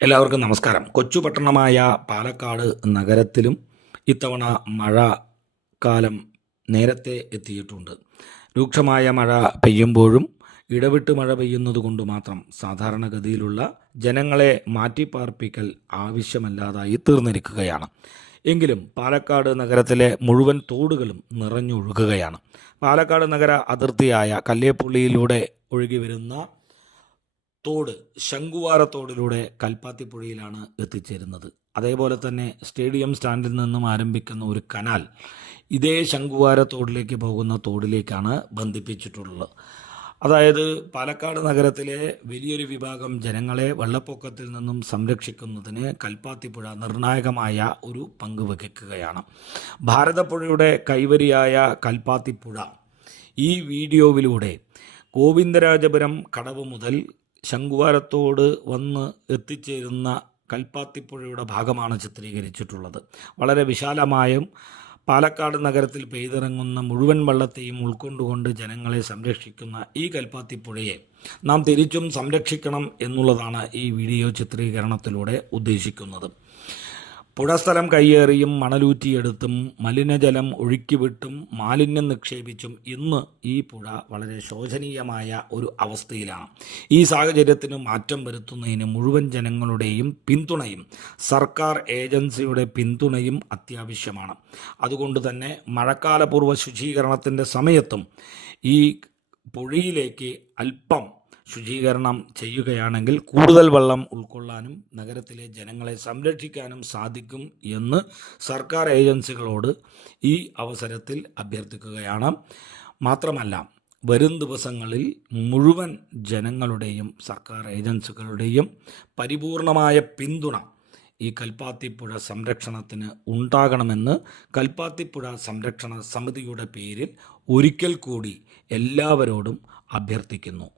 എല്ലാവർക്കും നമസ്കാരം. കൊച്ചു പട്ടണമായ പാലക്കാട് നഗരത്തിലും ഇത്തവണ മഴക്കാലം നേരത്തെ എത്തിയിട്ടുണ്ട്. രൂക്ഷമായ മഴ പെയ്യുമ്പോഴും ഇടവിട്ട് മഴ പെയ്യുന്നത് കൊണ്ട് മാത്രം സാധാരണഗതിയിലുള്ള ജനങ്ങളെ മാറ്റിപ്പാർപ്പിക്കൽ ആവശ്യമല്ലാതായി തീർന്നിരിക്കുകയാണ്. എങ്കിലും പാലക്കാട് നഗരത്തിലെ മുഴുവൻ തോടുകളും നിറഞ്ഞൊഴുകുകയാണ്. പാലക്കാട് നഗര അതിർത്തിയായ കല്ലേപ്പുള്ളിയിലൂടെ ഒഴുകി വരുന്ന തോട് ശംഖുവാര തോടിലൂടെ കൽപ്പാത്തിപ്പുഴയിലാണ് എത്തിച്ചേരുന്നത്. അതേപോലെ തന്നെ സ്റ്റേഡിയം സ്റ്റാൻഡിൽ നിന്നും ആരംഭിക്കുന്ന ഒരു കനാൽ ഇതേ ശംഖുവാര തോടിലേക്ക് പോകുന്ന തോടിലേക്കാണ് ബന്ധിപ്പിച്ചിട്ടുള്ളത്. അതായത് പാലക്കാട് നഗരത്തിലെ വലിയൊരു വിഭാഗം ജനങ്ങളെ വെള്ളപ്പൊക്കത്തിൽ നിന്നും സംരക്ഷിക്കുന്നതിന് കൽപ്പാത്തിപ്പുഴ നിർണായകമായ ഒരു പങ്ക് വഹിക്കുകയാണ്. ഭാരതപ്പുഴയുടെ കൈവരിയായ കൽപ്പാത്തിപ്പുഴ ഈ വീഡിയോയിലൂടെ ഗോവിന്ദരാജപുരം കടവ് മുതൽ ശംഖുവാരത്തോട് വന്ന് എത്തിച്ചേരുന്ന കൽപ്പാത്തിപ്പുഴയുടെ ഭാഗമാണ് ചിത്രീകരിച്ചിട്ടുള്ളത്. വളരെ വിശാലമായും പാലക്കാട് നഗരത്തിൽ പെയ്തിറങ്ങുന്ന മുഴുവൻ വെള്ളത്തെയും ഉൾക്കൊണ്ടുകൊണ്ട് ജനങ്ങളെ സംരക്ഷിക്കുന്ന ഈ കൽപ്പാത്തിപ്പുഴയെ നാം തിരിച്ചും സംരക്ഷിക്കണം എന്നുള്ളതാണ് ഈ വീഡിയോ ചിത്രീകരണത്തിലൂടെ ഉദ്ദേശിക്കുന്നത്. പുഴസ്ഥലം കയ്യേറിയും മണലൂറ്റിയെടുത്തും മലിനജലം ഒഴുക്കിവിട്ടും മാലിന്യം നിക്ഷേപിച്ചും ഇന്ന് ഈ പുഴ വളരെ ശോചനീയമായ ഒരു അവസ്ഥയിലാണ്. ഈ സാഹചര്യത്തിന് മാറ്റം വരുത്തുന്നതിന് മുഴുവൻ ജനങ്ങളുടെയും പിന്തുണയും സർക്കാർ ഏജൻസിയുടെ പിന്തുണയും അത്യാവശ്യമാണ്. അതുകൊണ്ട് തന്നെ മഴക്കാലപൂർവ്വ ശുചീകരണത്തിൻ്റെ സമയത്തും ഈ പുഴയിലേക്ക് അല്പം ശുചീകരണം ചെയ്യുകയാണെങ്കിൽ കൂടുതൽ വെള്ളം ഉൾക്കൊള്ളാനും നഗരത്തിലെ ജനങ്ങളെ സംരക്ഷിക്കാനും സാധിക്കും എന്ന് സർക്കാർ ഏജൻസികളോട് ഈ അവസരത്തിൽ അഭ്യർത്ഥിക്കുകയാണ്. മാത്രമല്ല, വരും ദിവസങ്ങളിൽ മുഴുവൻ ജനങ്ങളുടെയും സർക്കാർ ഏജൻസികളുടെയും പരിപൂർണമായ പിന്തുണ ഈ കൽപ്പാത്തിപ്പുഴ സംരക്ഷണത്തിന് ഉണ്ടാകണമെന്ന് കൽപ്പാത്തിപ്പുഴ സംരക്ഷണ സമിതിയുടെ പേരിൽ ഒരിക്കൽ കൂടി എല്ലാവരോടും അഭ്യർത്ഥിക്കുന്നു.